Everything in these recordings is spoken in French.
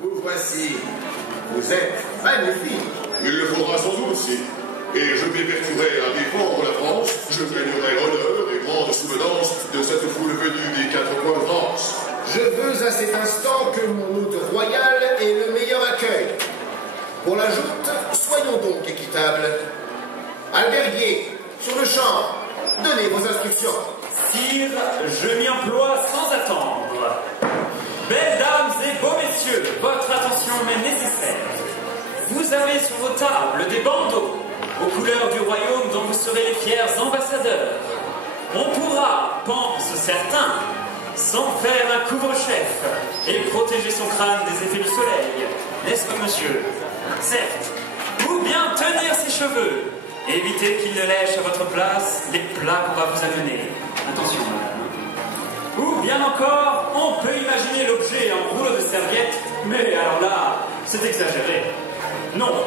vous voici. Vous êtes magnifique. Il le faudra sans doute aussi. Et je m'évertuerai à défendre la France, je gagnerai l'honneur et grande souvenance de cette foule venue des quatre coins de France. Je veux à cet instant que mon hôte royal ait le meilleur accueil. Pour la joute, soyons donc équitables. Alberguier, sur le champ, donnez vos instructions. Sire, je m'y emploie sans attendre. Belles dames et beaux messieurs, votre attention m'est nécessaire. Vous avez sur vos tables des bandeaux aux couleurs du royaume dont vous serez les fiers ambassadeurs. On pourra, pensent certains, s'en faire un couvre-chef et protéger son crâne des effets du soleil. N'est-ce pas, monsieur? Certes. Ou bien tenir ses cheveux. Évitez qu'il ne lèche à votre place les plats qu'on va vous amener. Attention, madame. Ou bien encore, on peut imaginer l'objet en rouleau de serviette, mais alors là, c'est exagéré. Non.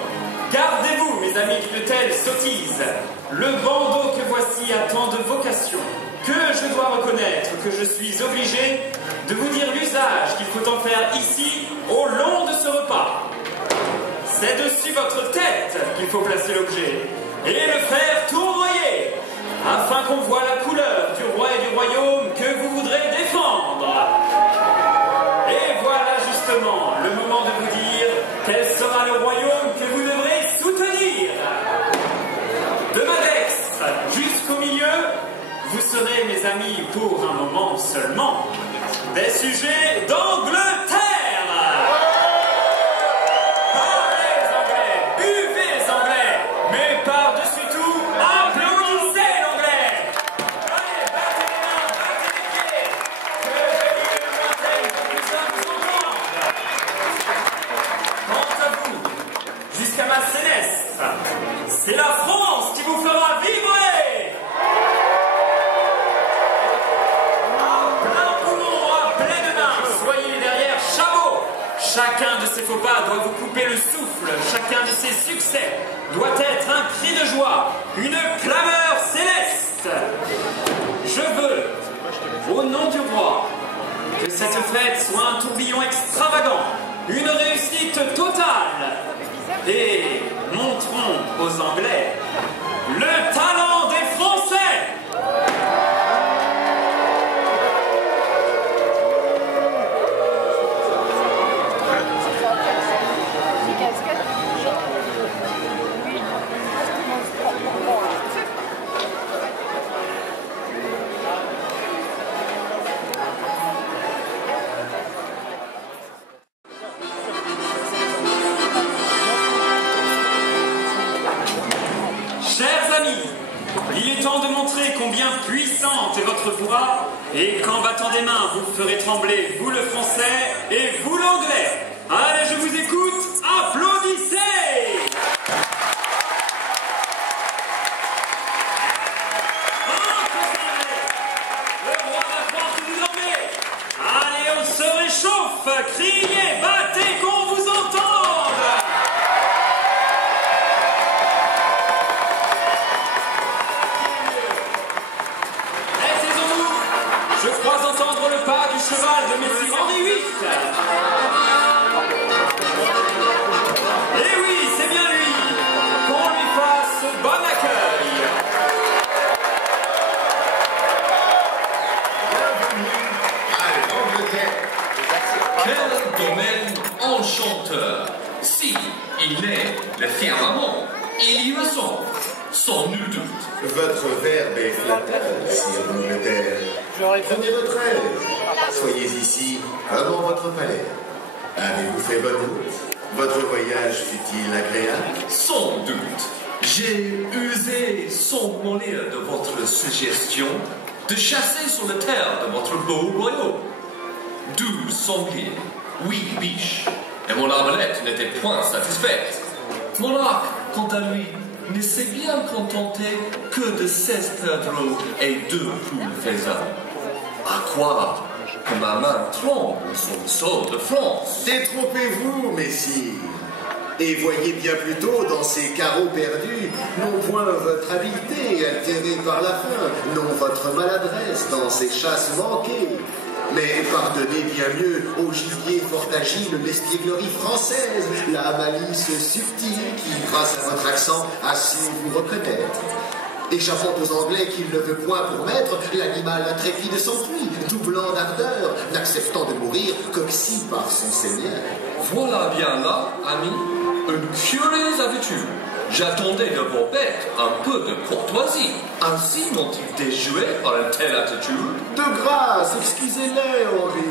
Gardez-vous, mes amis, d'une telle sottise. Le bandeau que voici a tant de vocation que je dois reconnaître que je suis obligé de vous dire l'usage qu'il faut en faire ici au long de ce repas. C'est dessus votre tête qu'il faut placer l'objet et le faire tournoyer afin qu'on voie la couleur du roi et du royaume que vous voudrez défendre. Et voilà justement le moment de vous dire quel sera le royaume que vous devrez soutenir. De ma dextre jusqu'au milieu, vous serez, mes amis, pour un moment seulement, des sujets d'Angleterre. Parlez les Anglais, buvez les Anglais, mais par-dessus tout, applaudissez l'Anglais. Allez, battez les mains, battez les pieds, que venez le lointain pour que ça vous entende. Quant à vous, jusqu'à ma céleste, c'est la France qui vous fera vibrer. Chacun de ces faux pas doit vous couper le souffle, chacun de ces succès doit être un cri de joie, une clameur céleste. Je veux, au nom du roi, que cette fête soit un tourbillon extravagant, une réussite totale. Et montrons aux Anglais le talent des Français. Il est temps de montrer combien puissante est votre voix et qu'en battant des mains, vous ferez trembler, vous le français et vous l'anglais. Allez, je vous écoute, applaudissez! Le roi va France vous nommer. Allez, on se réchauffe, criez, battez, qu'on vous entende! Je crois entendre le pas du cheval de Messie Henri VIII. Eh oui, c'est bien lui. Qu'on lui fasse bon accueil. Quel domaine enchanteur. Si il naît le firmament, il y ressemble, sans nul doute. Votre verbe est flatteur, sire d'Angleterre. Prenez votre aise. Soyez ici, avant votre palais. Avez-vous fait bonne route? Votre voyage fut-il agréable? Sans doute. J'ai usé sans mollir de votre suggestion de chasser sur la terre de votre beau royaume 12 sangliers, 8 biches, et mon arbalète n'était point satisfaite. Mon arc, quant à lui, ne s'est bien contenté que de 16 perdreaux et 2 poules faisanes. À croire que ma main tremble sur le sol de France. Détrompez-vous, messire, et voyez bien plutôt dans ces carreaux perdus, non point votre habileté altérée par la faim, non votre maladresse dans ces chasses manquées, Mais pardonnez bien mieux au gibier fort agile l'espièglerie française, la malice subtile qui, grâce à votre accent, a su vous reconnaître. Échappant aux Anglais qu'il ne veut point pour maître, l'animal intrépide s'enfuit, doublant d'ardeur, n'acceptant de mourir qu'oxy par son seigneur. Voilà bien là, ami, une curieuse habitude. J'attendais de vos bêtes un peu de courtoisie. Ainsi m'ont-ils déjoué par une telle attitude? De grâce, excusez-les, Henri.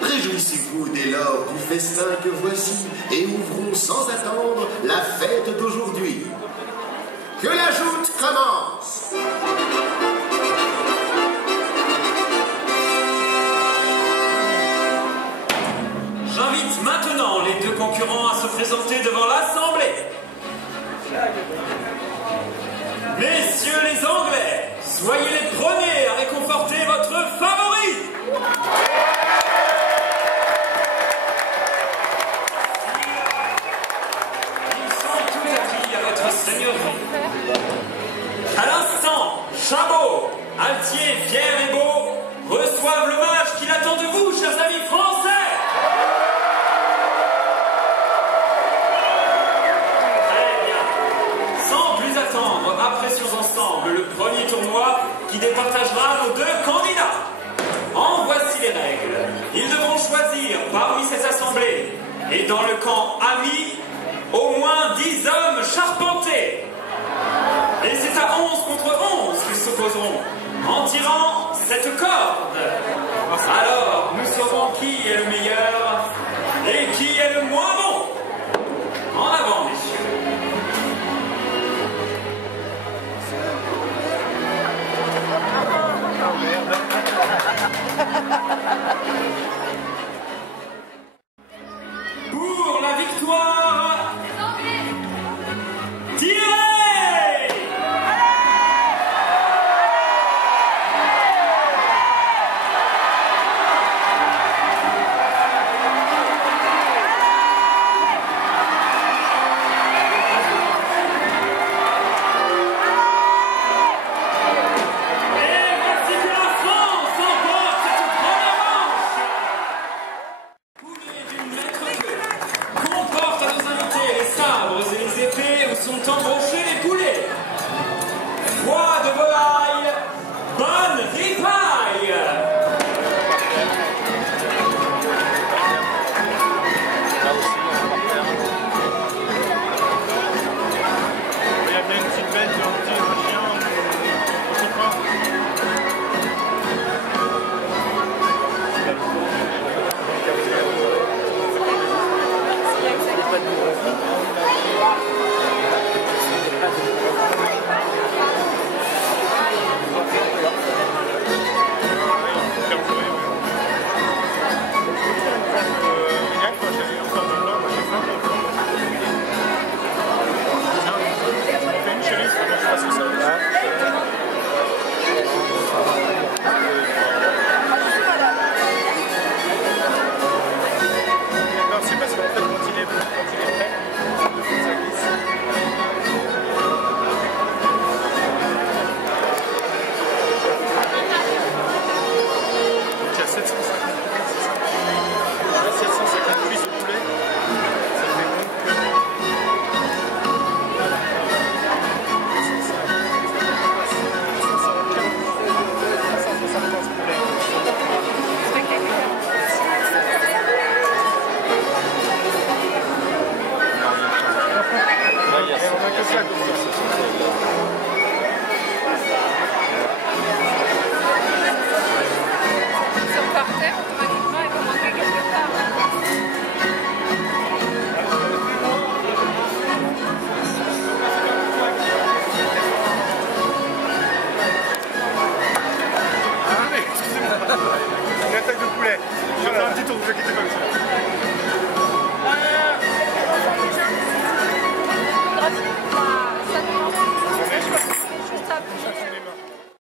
Réjouissez-vous dès lors du festin que voici et ouvrons sans attendre la fête d'aujourd'hui. Que la joute commence! J'invite maintenant les deux concurrents à se présenter devant l'Assemblée. Messieurs les Anglais, soyez les premiers à réconforter votre favori. Ils sont tout acquis à votre seigneurie. À l'instant, Chabot, Altier, fier et beau, reçoivent l'hommage qu'il attend de vous, chers amis français. Apprécions ensemble le premier tournoi qui départagera nos deux candidats. En voici les règles. Ils devront choisir parmi cette assemblée et dans le camp ami au moins 10 hommes charpentés. Et c'est à 11 contre 11 qu'ils s'opposeront en tirant cette corde. Alors, nous saurons qui est le meilleur et qui est le moins bon. En avant, messieurs. Pour la victoire, tirez! Gracias.